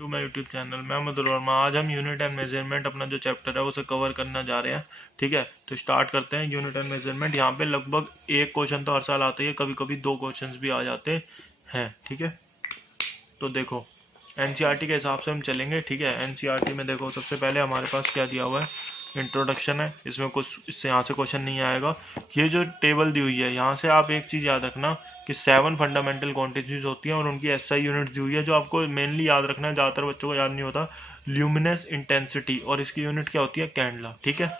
To my YouTube channel. मैं मधुर वर्मा। आज हम यूनिट एंड मेजरमेंट अपना जो चैप्टर है उसे कवर करना जा रहे हैं। ठीक है, तो स्टार्ट करते हैं। यूनिट एंड मेजरमेंट, यहाँ पे लगभग एक क्वेश्चन तो हर साल आता ही है, कभी कभी दो क्वेश्चंस भी आ जाते हैं। ठीक है, तो देखो एनसीईआरटी के हिसाब से हम चलेंगे। ठीक है, एनसीईआरटी में देखो सबसे पहले हमारे पास क्या दिया हुआ है, इंट्रोडक्शन है। इसमें कुछ इससे यहाँ से क्वेश्चन नहीं आएगा। ये जो टेबल दी हुई है, यहाँ से आप एक चीज़ याद रखना कि 7 फंडामेंटल क्वांटिटीज होती हैं और उनकी एसआई यूनिट दी हुई है, जो आपको मेनली याद रखना है, ज़्यादातर बच्चों को याद नहीं होता। ल्यूमिनस इंटेंसिटी, और इसकी यूनिट क्या होती है, कैंडला। ठीक है,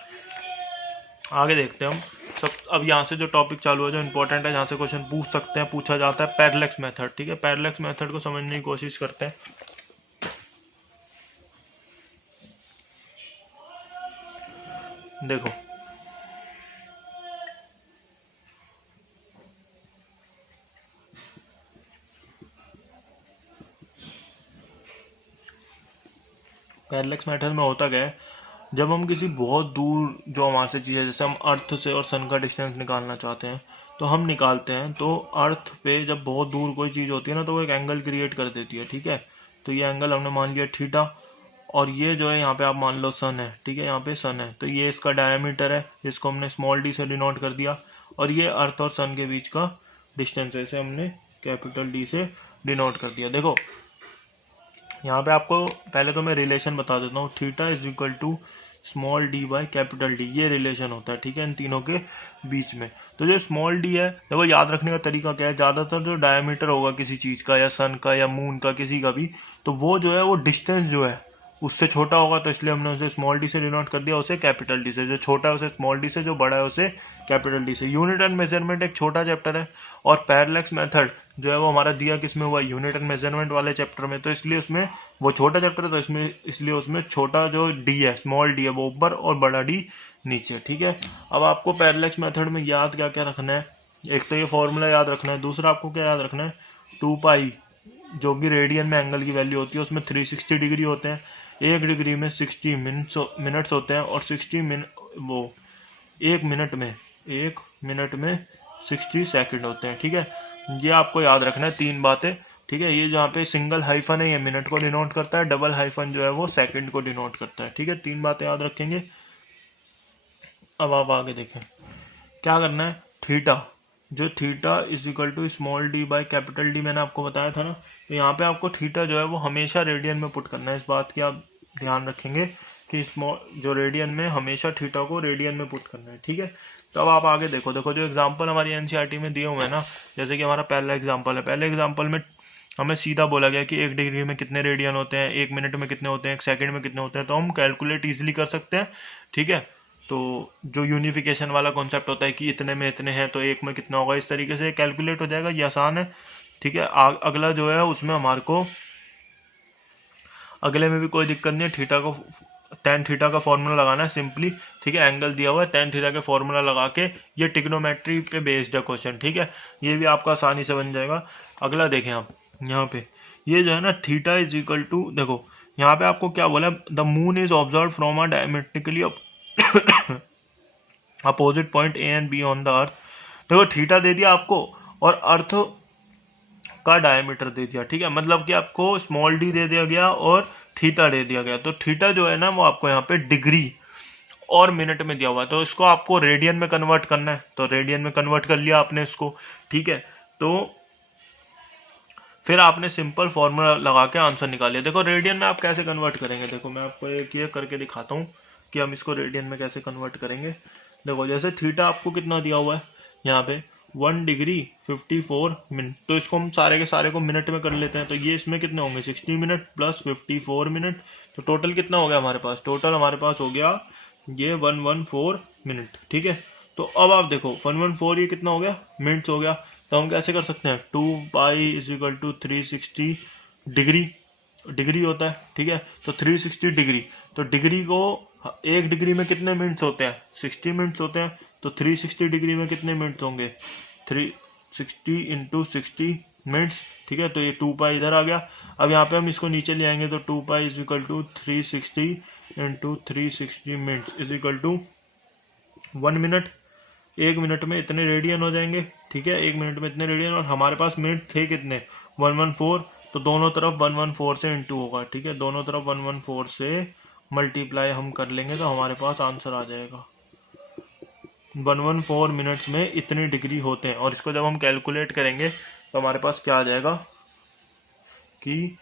आगे देखते हैं हम सब। अब यहाँ से जो टॉपिक चालू है, जो इंपॉर्टेंट है, जहाँ से क्वेश्चन पूछ सकते हैं, पूछा जाता है, पैरेलैक्स मेथड। ठीक है, पैरेलैक्स मेथड को समझने की कोशिश करते हैं। देखो पैरेलैक्स मेथड में होता क्या है, जब हम किसी बहुत दूर जो हमारे से चीज़ है, जैसे हम अर्थ से और सन का डिस्टेंस निकालना चाहते हैं, तो हम निकालते हैं। तो अर्थ पे जब बहुत दूर कोई चीज़ होती है ना, तो वो एक एंगल क्रिएट कर देती है। ठीक है, तो ये एंगल हमने मान लिया थीटा, और ये जो है यहाँ पे आप मान लो सन है। ठीक है, यहाँ पे सन है, तो ये इसका डायमीटर है, जिसको हमने स्मॉल डी से डिनोट कर दिया। और ये अर्थ और सन के बीच का डिस्टेंस है, इसे हमने कैपिटल डी से डिनोट कर दिया। देखो यहाँ पे आपको पहले तो मैं रिलेशन बता देता हूँ। Theta is equal to small D by capital D, ये रिलेशन होता है। ठीक है, इन तीनों के बीच में। तो जो स्मॉल डी है, देखो याद रखने का तरीका क्या है, ज़्यादातर जो डायमीटर होगा किसी चीज़ का, या सन का या मून का, किसी का भी, तो वो जो है वो डिस्टेंस जो है उससे छोटा होगा, तो इसलिए हमने उसे स्मॉल डी से डिनोट कर दिया, उसे कैपिटल डी से। जो छोटा है उसे स्मॉल डी से, जो बड़ा है उसे कैपिटल डी से। यूनिट एंड मेजरमेंट एक छोटा चैप्टर है, और पैरेलैक्स मेथड जो है वो हमारा दिया किसमें हुआ, यूनिट एंड मेजरमेंट वाले चैप्टर में। तो इसलिए उसमें वो छोटा चैप्टर है, तो इसलिए उसमें छोटा जो डी है, स्मॉल डी है, वो ऊपर और बड़ा डी नीचे। ठीक है, अब आपको पैरेलैक्स मेथड में याद क्या क्या रखना है, एक तो ये फॉर्मूला याद रखना है, दूसरा आपको क्या याद रखना है, 2 पाई, जो कि रेडियन में एंगल की वैल्यू होती है, उसमें 360 डिग्री होते हैं। 1 डिग्री में 60 मिनट्स होते हैं, और 60 मिनट वो 1 मिनट में 60 सेकंड होते हैं। ठीक है, ये आपको याद रखना है, 3 बातें। ठीक है, ये जहाँ पे सिंगल हाइफन है, ये मिनट को डिनोट करता है, डबल हाइफन जो है वो सेकंड को डिनोट करता है। ठीक है, 3 बातें याद रखेंगे। अब आप आगे देखें क्या करना है। थीटा, जो theta is equal to small D by capital D, मैंने आपको बताया था ना, तो यहाँ पे आपको थीटा जो है वो हमेशा रेडियन में पुट करना है। इस बात की आप ध्यान रखेंगे कि स्मॉल जो रेडियन में, हमेशा थीटा को रेडियन में पुट करना है। ठीक है, तो अब आप आगे देखो जो एग्जाम्पल हमारी एनसीईआरटी में दिए हुए हैं ना, जैसे कि हमारा पहला एग्जाम्पल है। पहले एग्जाम्पल में हमें सीधा बोला गया कि 1 डिग्री में कितने रेडियन होते हैं, 1 मिनट में कितने होते हैं, 1 सेकंड में कितने होते हैं, तो हम कैलकुलेट इजीली कर सकते हैं। ठीक है, तो जो यूनिफिकेशन वाला कॉन्सेप्ट होता है कि इतने में इतने हैं तो 1 में कितना होगा, इस तरीके से कैलकुलेट हो जाएगा, ये आसान है। ठीक है, अगला जो है उसमें हमारे को अगले में भी कोई दिक्कत नहीं है। थीटा को tan थीटा का फॉर्मूला लगाना है सिंपली। ठीक है, एंगल दिया हुआ है, tan थीटा के फॉर्मूला लगा के, ये ट्रिग्नोमेट्री पे बेस्ड है क्वेश्चन। ठीक है, ये भी आपका आसानी से बन जाएगा। अगला देखें आप, यहाँ पे ये जो है ना, थीटा इज इक्वल टू, देखो यहाँ पे आपको क्या बोला, the moon is observe from a diametrically opposite point A and be on the earth. देखो थीटा दे दिया आपको, और अर्थ का डायमीटर दे दिया। ठीक है, मतलब कि आपको स्मॉल डी दे दिया गया और थीटा दे दिया गया। तो थीटा जो है ना, वो आपको यहाँ पे डिग्री और मिनट में दिया हुआ है, तो इसको आपको रेडियन में कन्वर्ट करना है, तो रेडियन में कन्वर्ट कर लिया आपने इसको। ठीक है, तो फिर आपने सिंपल फॉर्मूला लगा के आंसर निकालिए। देखो रेडियन में आप कैसे कन्वर्ट करेंगे, देखो मैं आपको एक ये करके दिखाता हूँ कि हम इसको रेडियन में कैसे कन्वर्ट करेंगे। देखो जैसे थीटा आपको कितना दिया हुआ है, यहाँ पे 1 डिग्री 54 मिनट, तो इसको हम सारे के सारे को मिनट में कर लेते हैं। तो ये इसमें कितने होंगे, 60 मिनट प्लस 54 मिनट, तो टोटल कितना हो गया हमारे पास, टोटल हमारे पास हो गया ये 114 मिनट। ठीक है, तो अब आप देखो 114 ये कितना हो गया, मिनट्स हो गया। तो हम कैसे कर सकते हैं, 2 pi is equal to 360 degree, degree होता है। ठीक है, तो 360 डिग्री, तो डिग्री को 1 डिग्री में कितने मिनट्स होते हैं, 60 मिनट्स होते हैं, तो 360 डिग्री में कितने मिनट्स होंगे, 360 इंटू 60 मिनट्स। ठीक है, तो ये 2 पाई इधर आ गया। अब यहाँ पे हम इसको नीचे ले आएंगे, तो 2 pi is equal to 360 into 360 minutes is equal to 1 minute. 1 minute में इतने रेडियन हो जाएंगे। ठीक है, 1 मिनट में इतने रेडियन, और हमारे पास मिनट थे कितने, 114, तो दोनों तरफ 114 से इंटू होगा, ठीक है, दोनों तरफ 114 से मल्टीप्लाई हम कर लेंगे तो हमारे पास आंसर आ जाएगा। 114 मिनट्स में इतने डिग्री होते हैं, और इसको जब हम कैलकुलेट करेंगे तो हमारे पास क्या आ जाएगा कि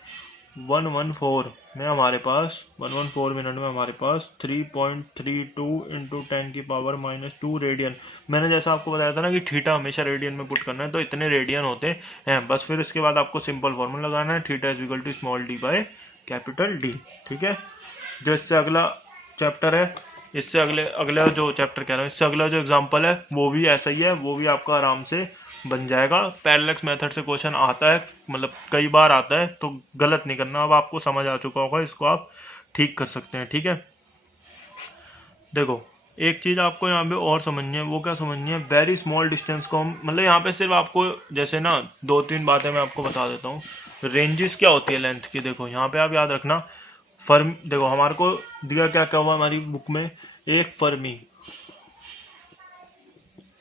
114 में हमारे पास 114 मिनट में हमारे पास 3.32 इंटू 10⁻⁻2 रेडियन। मैंने जैसा आपको बताया था ना कि थीटा हमेशा रेडियन में पुट करना है, तो इतने रेडियन होते हैं बस। फिर इसके बाद आपको सिंपल फॉर्मूला लगाना है, theta is equal to small D by capital D, ठीक है। जो इससे अगला चैप्टर है, इससे अगला जो चैप्टर कह रहा हूँ, इससे अगला जो एग्जाम्पल है वो भी ऐसा ही है, वो भी आपका आराम से बन जाएगा। पैरेलल मेथड से क्वेश्चन आता है, मतलब कई बार आता है, तो गलत नहीं करना। अब आपको समझ आ चुका होगा, इसको आप ठीक कर सकते हैं, ठीक है। देखो एक चीज आपको यहाँ पे और समझनी है, वो क्या समझनी है, वेरी स्मॉल डिस्टेंस को हम, मतलब यहाँ पे सिर्फ आपको जैसे ना 2-3 बातें मैं आपको बता देता हूँ। रेंजेस क्या होती है लेंथ की, देखो यहाँ पे आप याद रखना। फर्मी, देखो हमारे को दिया क्या क्या हुआ हमारी बुक में, एक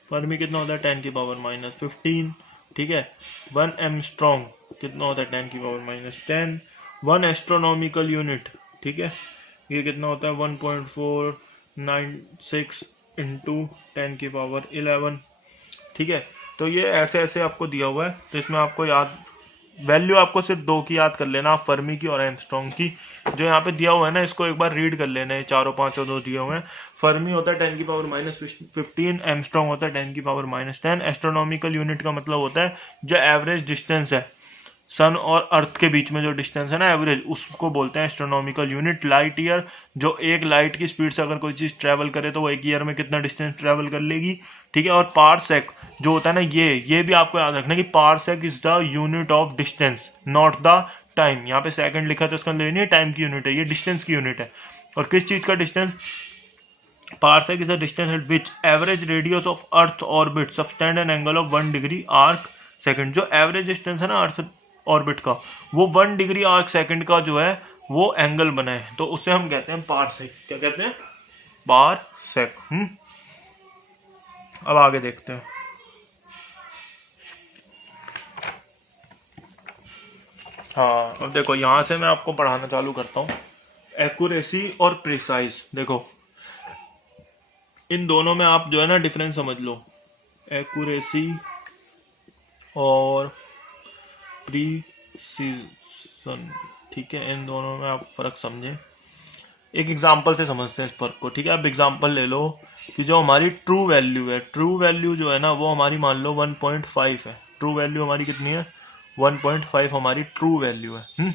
फर्मी कितना होता है 10⁻⁻15, ठीक है। 1 एंगस्ट्रॉम कितना होता है 10⁻⁻10। 1 एस्ट्रोनॉमिकल यूनिट, ठीक है, ये कितना होता है 1.496 इंटू 10⁻11, ठीक है। तो ये ऐसे ऐसे आपको दिया हुआ है, तो इसमें आपको याद वैल्यू आपको सिर्फ 2 की याद कर लेना, फर्मी की और एंगस्ट्रॉम की। जो यहाँ पे दिया हुआ है ना, इसको एक बार रीड कर लेना है, 4 और 5 और 2 दिए हुए हैं। फर्मी होता है 10⁻⁻15, एंगस्ट्रॉम होता है 10⁻⁻10। एस्ट्रोनॉमिकल यूनिट का मतलब होता है जो एवरेज डिस्टेंस है सन और अर्थ के बीच में, जो डिस्टेंस है ना एवरेज, उसको बोलते हैं एस्ट्रोनॉमिकल यूनिट। लाइट ईयर, जो एक लाइट की स्पीड से अगर कोई चीज ट्रेवल करे तो वो एक ईयर में कितना डिस्टेंस ट्रेवल कर लेगी, ठीक है। और पारसेक जो होता है ना, ये भी आपको याद रखना कि parsec is the unit of distance, not the time. यहाँ पे सेकंड लिखा था, उसका मतलब नहीं टाइम की यूनिट है, ये डिस्टेंस की यूनिट है। और किस चीज का distance, parsec is the distance eight which average radius of earth orbit subtend an angle of 1 degree arc second. जो एवरेज डिस्टेंस है ना अर्थ ऑर्बिट का, वो 1 डिग्री आर्क सेकंड का जो है वो एंगल बना है, तो उसे हम कहते हैं पारसेक। क्या कहते हैं, पारसेक। अब आगे देखते हैं। हाँ, अब देखो यहां से मैं आपको पढ़ाना चालू करता हूँ। एक्यूरेसी और प्रिसाइज, देखो इन दोनों में आप जो है ना डिफरेंस समझ लो, एक्यूरेसी और प्रीसीजन, ठीक है, इन दोनों में आप फर्क समझें। एक एग्जांपल से समझते हैं इस फर्क को, ठीक है। अब एग्जांपल ले लो कि जो हमारी ट्रू वैल्यू है, ट्रू वैल्यू जो है ना वो हमारी मान लो 1.5 है। ट्रू वैल्यू हमारी कितनी है, 1.5 हमारी ट्रू वैल्यू है।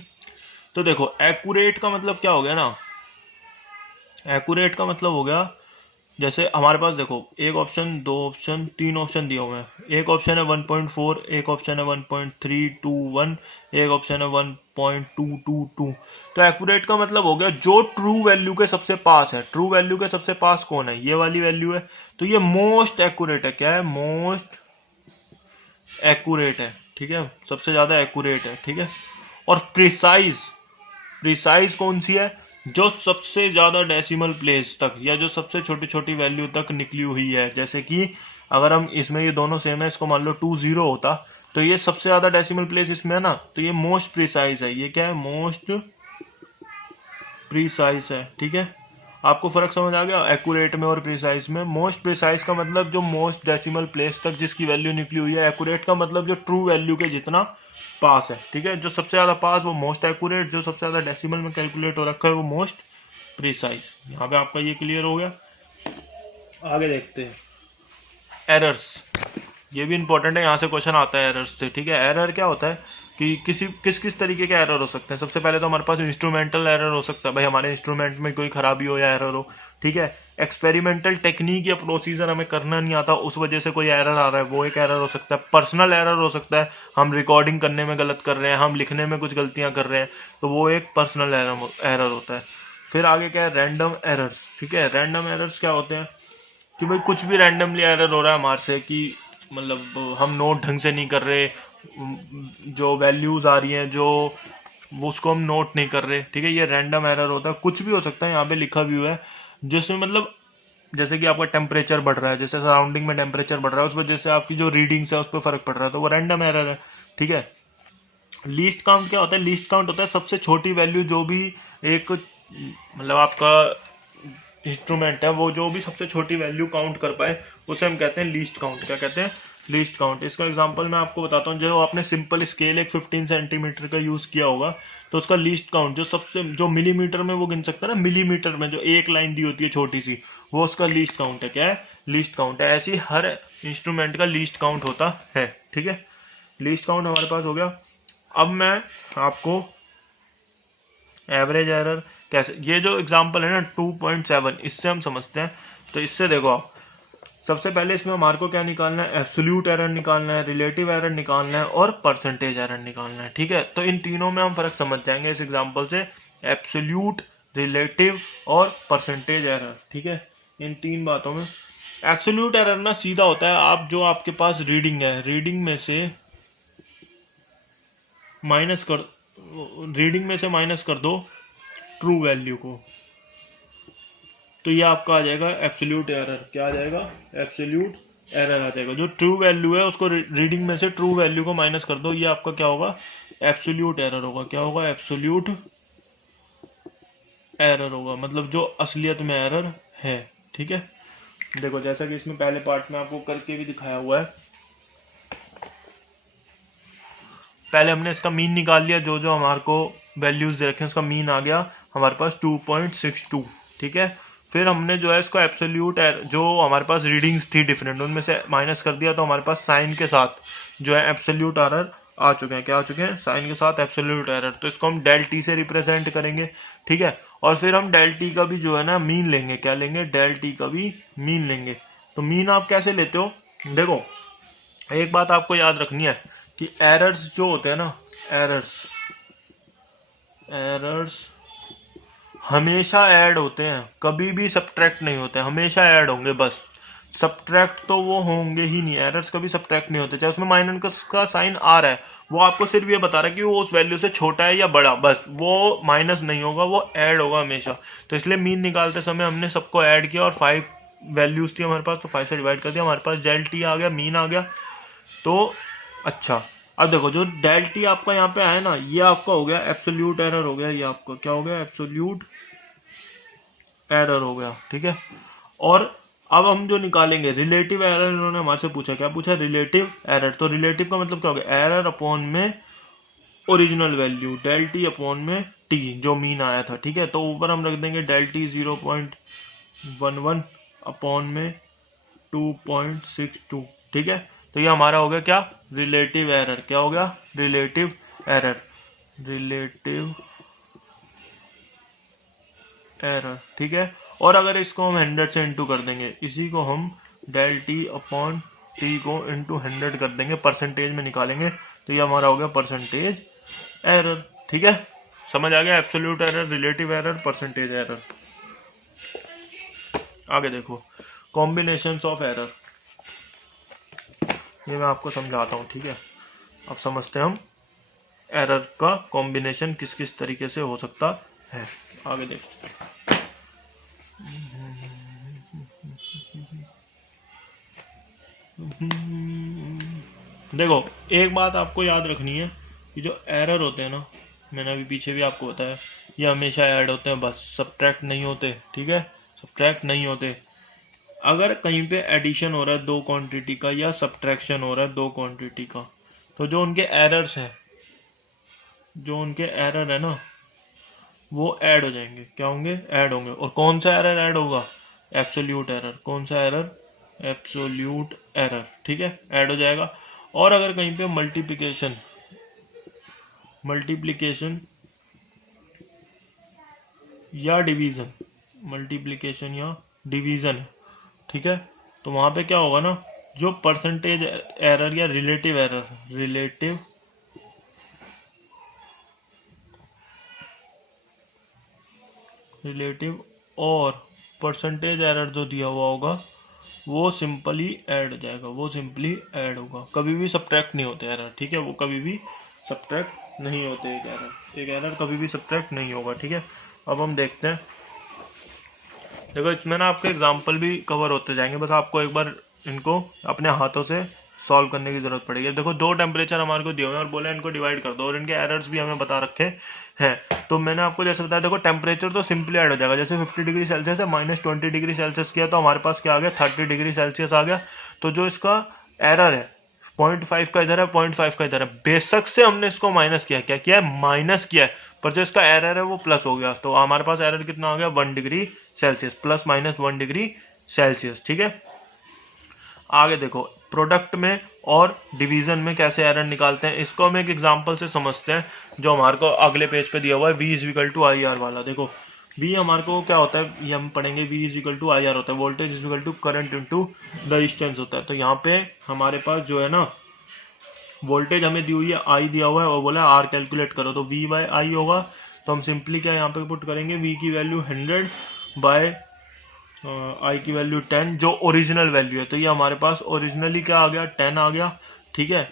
तो देखो एक्यूरेट का मतलब क्या हो गया ना, एक्यूरेट का मतलब हो गया, जैसे हमारे पास देखो एक ऑप्शन, 2 ऑप्शन, 3 ऑप्शन दिए हुए हैं। एक ऑप्शन है 1.4, एक ऑप्शन है 1.321, एक ऑप्शन है 1.222। तो एक्यूरेट का मतलब हो गया जो ट्रू वैल्यू के सबसे पास है। ट्रू वैल्यू के सबसे पास कौन है, ये वाली वैल्यू है, तो ये मोस्ट एक्यूरेट है। क्या है, मोस्ट एक्यूरेट है, ठीक है, सबसे ज्यादा एक्यूरेट है, ठीक है। और प्रिसाइज कौन सी है, जो सबसे ज्यादा डेसिमल प्लेस तक या जो सबसे छोटी छोटी वैल्यू तक निकली हुई है। जैसे कि अगर हम इसमें ये दोनों सेम है, इसको मान लो 20 होता, तो ये सबसे ज्यादा डेसिमल प्लेस इसमें है ना, तो ये मोस्ट प्रिसाइज है। ये क्या है, मोस्ट प्रिसाइज है, ठीक है। आपको फर्क समझ आ गया एक्यूरेट में और प्रिसाइज में। मोस्ट प्रिसाइज का मतलब जो मोस्ट डेसिमल प्लेस तक जिसकी वैल्यू निकली हुई है। एक्यूरेट का मतलब जो ट्रू वैल्यू के जितना पास है, ठीक है। जो सबसे ज्यादा पास वो मोस्ट एक्यूरेट, जो सबसे ज्यादा डेसिमल में कैलकुलेट हो रखा है वो मोस्ट प्रिसाइज। यहाँ पे आपका ये क्लियर हो गया। आगे देखते हैं एरर्स, ये भी इंपॉर्टेंट है, यहाँ से क्वेश्चन आता है एरर्स से, ठीक है। एरर क्या होता है कि किस तरीके के एरर हो सकते हैं। सबसे पहले तो हमारे पास इंस्ट्रूमेंटल एरर हो सकता है, भाई हमारे इंस्ट्रूमेंट में कोई खराबी हो या एरर हो, ठीक है। एक्सपेरिमेंटल टेक्निक या प्रोसीजर हमें करना नहीं आता, उस वजह से कोई एरर आ रहा है, वो एक एरर हो सकता है। पर्सनल एरर हो सकता है, हम रिकॉर्डिंग करने में गलत कर रहे हैं, हम लिखने में कुछ गलतियां कर रहे हैं, तो वो एक पर्सनल एरर होता है। फिर आगे क्या है, रैंडम एरर्स, ठीक है। रैंडम एरर्स क्या होते हैं कि भाई कुछ भी रैंडमली एरर हो रहा है हमारे से, कि मतलब हम नोट ढंग से नहीं कर रहे, जो वैल्यूज आ रही हैं जो उसको हम नोट नहीं कर रहे, ठीक है, ये रैंडम एरर होता है। कुछ भी हो सकता है, यहाँ पे लिखा भी हुआ है, जिसमें मतलब जैसे कि आपका टेम्परेचर बढ़ रहा है, जैसे सराउंडिंग में टेम्परेचर बढ़ रहा है, उस वजह से आपकी जो रीडिंग्स है उस पर फर्क पड़ रहा है, तो वो रैंडम एरर है, ठीक है। लीस्ट काउंट क्या होता है? लीस्ट काउंट होता है सबसे छोटी वैल्यू जो भी एक मतलब आपका इंस्ट्रूमेंट है वो जो भी सबसे छोटी वैल्यू काउंट कर पाए उसे हम कहते हैं लीस्ट काउंट। क्या कहते हैं? Least count. इसका एग्जांपल मैं आपको बताता हूँ। जो आपने सिंपल स्केल एक 15 सेंटीमीटर का यूज किया होगा तो उसका लीस्ट काउंट जो सबसे जो मिलीमीटर में वो गिन सकता है ना, मिलीमीटर में जो एक लाइन दी होती है छोटी सी, वो उसका लीस्ट काउंट है। क्या है? लीस्ट काउंट है। ऐसे ही हर इंस्ट्रूमेंट का लीस्ट काउंट होता है। ठीक है, लीस्ट काउंट हमारे पास हो गया। अब मैं आपको एवरेज एरर कैसे, ये जो एग्जांपल है ना 2.7, इससे हम समझते हैं। तो इससे देखो आप, सबसे पहले इसमें हमारे को क्या निकालना है? एब्सोल्यूट एरर निकालना है, रिलेटिव एरर निकालना है और परसेंटेज एरर निकालना है। ठीक है, तो इन तीनों में हम फर्क समझ जाएंगे इस एग्जांपल से, एब्सोल्यूट, रिलेटिव और परसेंटेज एरर। ठीक है, इन तीन बातों में एब्सोल्यूट एरर ना सीधा होता है, आप जो आपके पास रीडिंग है, रीडिंग में से माइनस कर दो ट्रू वैल्यू को, तो ये आपका आ जाएगा एब्सोल्यूट एरर। क्या आ जाएगा? एब्सोल्यूट एरर आ जाएगा। जो ट्रू वैल्यू है उसको रीडिंग में से ट्रू वैल्यू को माइनस कर दो, ये आपका क्या होगा? एब्सोल्यूट एरर होगा। क्या होगा? एब्सोल्यूट एरर होगा, मतलब जो असलियत में एरर है। ठीक है, देखो जैसा कि इसमें पहले पार्ट में आपको करके भी दिखाया हुआ है। पहले हमने इसका मीन निकाल लिया, जो जो हमारे को वैल्यूज दे रखे हैं उसका मीन आ गया हमारे पास 2.62। ठीक है, फिर हमने जो है इसको एब्सोल्यूट जो हमारे पास रीडिंग्स थी डिफरेंट, उनमें से माइनस कर दिया, तो हमारे पास साइन के साथ जो है एब्सोल्यूट एरर आ चुके हैं। क्या आ चुके हैं? साइन के साथ एब्सोल्यूट एरर। तो इसको हम डेल टी से रिप्रेजेंट करेंगे। ठीक है, और फिर हम डेल टी का भी जो है ना मीन लेंगे। क्या लेंगे? डेल टी का भी मीन लेंगे। तो मीन आप कैसे लेते हो? देखो एक बात आपको याद रखनी है कि एरर्स जो होते हैं ना, एरर्स हमेशा ऐड होते हैं, कभी भी सब्ट्रैक्ट नहीं होते, हमेशा ऐड होंगे बस। सब्ट्रैक्ट तो वो होंगे ही नहीं, एरर्स कभी सब्ट्रैक्ट नहीं होते। चाहे उसमें माइनस का साइन आ रहा है, वो आपको सिर्फ ये बता रहा है कि वो उस वैल्यू से छोटा है या बड़ा, बस। वो माइनस नहीं होगा, वो ऐड होगा हमेशा। तो इसलिए मीन निकालते समय हमने सबको ऐड किया और 5 वैल्यूज थी हमारे पास, तो 5 से डिवाइड कर दिया, हमारे पास डेल टी आ गया, मीन आ गया। तो अच्छा, अब देखो जो डेल टी आपका यहाँ पे आया ना, ये आपका हो गया एब्सोल्यूट एरर हो गया। ये आपका क्या हो गया? एब्सोल्यूट एरर हो गया। ठीक है, और अब हम जो निकालेंगे रिलेटिव एरर, इन्होंने हमारे से पूछा। क्या पूछा? Relative error. तो रिलेटिव का मतलब क्या हो गया? एरर अपॉन में original value, del t upon में टी जो मीन आया था। ठीक है, तो ऊपर हम रख देंगे डेल टी 0.11 अपॉन में 2.62। ठीक है, तो ये हमारा हो गया क्या? Relative error. क्या हो गया? Relative error. Relative error. ठीक है, और अगर इसको हम 100 से इंटू कर देंगे, इसी को हम डेल टी अपॉन टी को इंटू 100 कर देंगे, परसेंटेज में निकालेंगे, तो ये हमारा हो गया परसेंटेज एरर। ठीक है, समझ आ गया? Absolute error, relative error, percentage error. आगे देखो कॉम्बिनेशंस ऑफ एरर, ये मैं आपको समझाता हूँ। ठीक है, अब समझते हैं हम एरर का कॉम्बिनेशन किस किस तरीके से हो सकता है। आगे देखो, देखो एक बात आपको याद रखनी है कि जो एरर होते हैं ना, मैंने अभी पीछे भी आपको बताया, ये हमेशा ऐड होते हैं बस, सब्ट्रैक्ट नहीं होते। ठीक है, सब्ट्रैक्ट नहीं होते। अगर कहीं पे एडिशन हो रहा है 2 क्वांटिटी का या सब्ट्रैक्शन हो रहा है 2 क्वांटिटी का, तो जो उनके एरर्स हैं, जो उनके एरर है ना, वो ऐड हो जाएंगे। क्या होंगे? ऐड होंगे। और कौन सा एरर ऐड होगा? Absolute error. कौन सा एरर? Absolute error. ठीक है, ऐड हो जाएगा। और अगर कहीं पे मल्टीप्लिकेशन या डिवीजन, मल्टीप्लिकेशन या डिवीजन है, ठीक है, तो वहां पे क्या होगा ना, जो परसेंटेज एरर या रिलेटिव एरर, रिलेटिव और परसेंटेज एरर जो दिया हुआ होगा वो सिंपली ऐड हो जाएगा, वो सिंपली ऐड होगा। कभी भी सब्ट्रैक्ट नहीं होते एरर। ठीक है, वो कभी भी सब्ट्रैक्ट नहीं होते। एक एरर कभी भी सब्ट्रैक्ट नहीं होगा। ठीक है, अब हम देखते हैं। देखो इसमें ना आपके एग्जाम्पल भी कवर होते जाएंगे, बस आपको एक बार इनको अपने हाथों से सॉल्व करने की जरूरत पड़ेगी। देखो दो टेम्परेचर हमारे को दिए हुए हैं और बोले इनको डिवाइड कर दो और इनके एरर्स भी हमें बता रखे हैं। तो मैंने आपको जैसे बताया, देखो टेम्परेचर तो सिंपली ऐड हो जाएगा। जैसे 50 डिग्री सेल्सियस है, -20 डिग्री सेल्सियस किया तो हमारे पास क्या आ गया, 30 डिग्री सेल्सियस आ गया। तो जो इसका एरर है 0.5 का इधर है, 0.5 का इधर है, बेशक से हमने इसको माइनस किया, क्या किया है, माइनस किया है, पर जो इसका एरर है वो प्लस हो गया। तो हमारे पास एरर कितना आ गया, 1 degree Celsius, plus minus 1 degree Celsius. ठीक है, आगे देखो प्रोडक्ट में और डिवीजन में कैसे एरर निकालते हैं, इसको हम एक एग्जांपल से समझते हैं जो हमारे को अगले पेज पे दिया हुआ है, V is equal to I R वाला। देखो V हमारे को क्या होता है, ये हम पढ़ेंगे, V is equal to I R होता है, voltage is equal to current into resistance होता है। तो यहाँ पे हमारे पास जो है ना, वोल्टेज हमें दी हुई है, I दिया हुआ है और बोला R कैलकुलेट करो, तो V बाय I होगा। तो हम सिंपली क्या यहाँ पे पुट करेंगे, V की वैल्यू 100 बाय I की वैल्यू 10 जो ओरिजिनल वैल्यू है। तो ये हमारे पास ओरिजिनली क्या आ गया, 10 आ गया। ठीक है,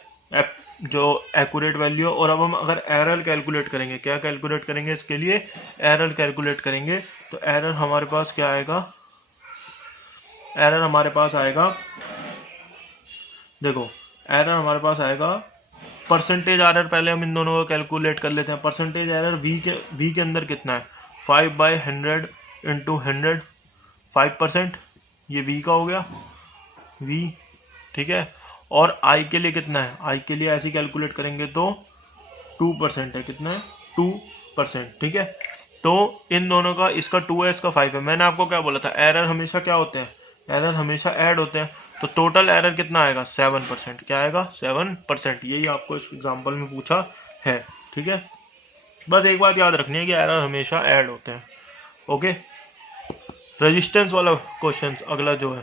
जो एक्यूरेट वैल्यू है। और अब हम अगर एरर कैलकुलेट करेंगे, क्या कैलकुलेट करेंगे, इसके लिए एरर कैलकुलेट करेंगे। तो एरर हमारे पास क्या आएगा, एरर हमारे पास आएगा, देखो एरर हमारे पास आएगा परसेंटेज एरर। पहले हम इन दोनों को कैलकुलेट कर लेते हैं। परसेंटेज एरर V के अंदर कितना है, 5 बाई 100 इंटू 100, 5%, ये V का हो गया, V। ठीक है, और I के लिए कितना है, I के लिए ऐसे कैलकुलेट करेंगे तो 2% है, कितना है, 2%। ठीक है, तो इन दोनों का, इसका 2 है, इसका 5 है। मैंने आपको क्या बोला था, एरर हमेशा क्या होते हैं, एरर हमेशा ऐड होते हैं। तो टोटल एरर कितना आएगा, 7%। क्या आएगा, 7%। यही आपको इस एग्जाम्पल में पूछा है। ठीक है, बस एक बात याद रखनी है कि एरर हमेशा ऐड होते हैं। ओके, रेजिस्टेंस वाला क्वेश्चन अगला जो है,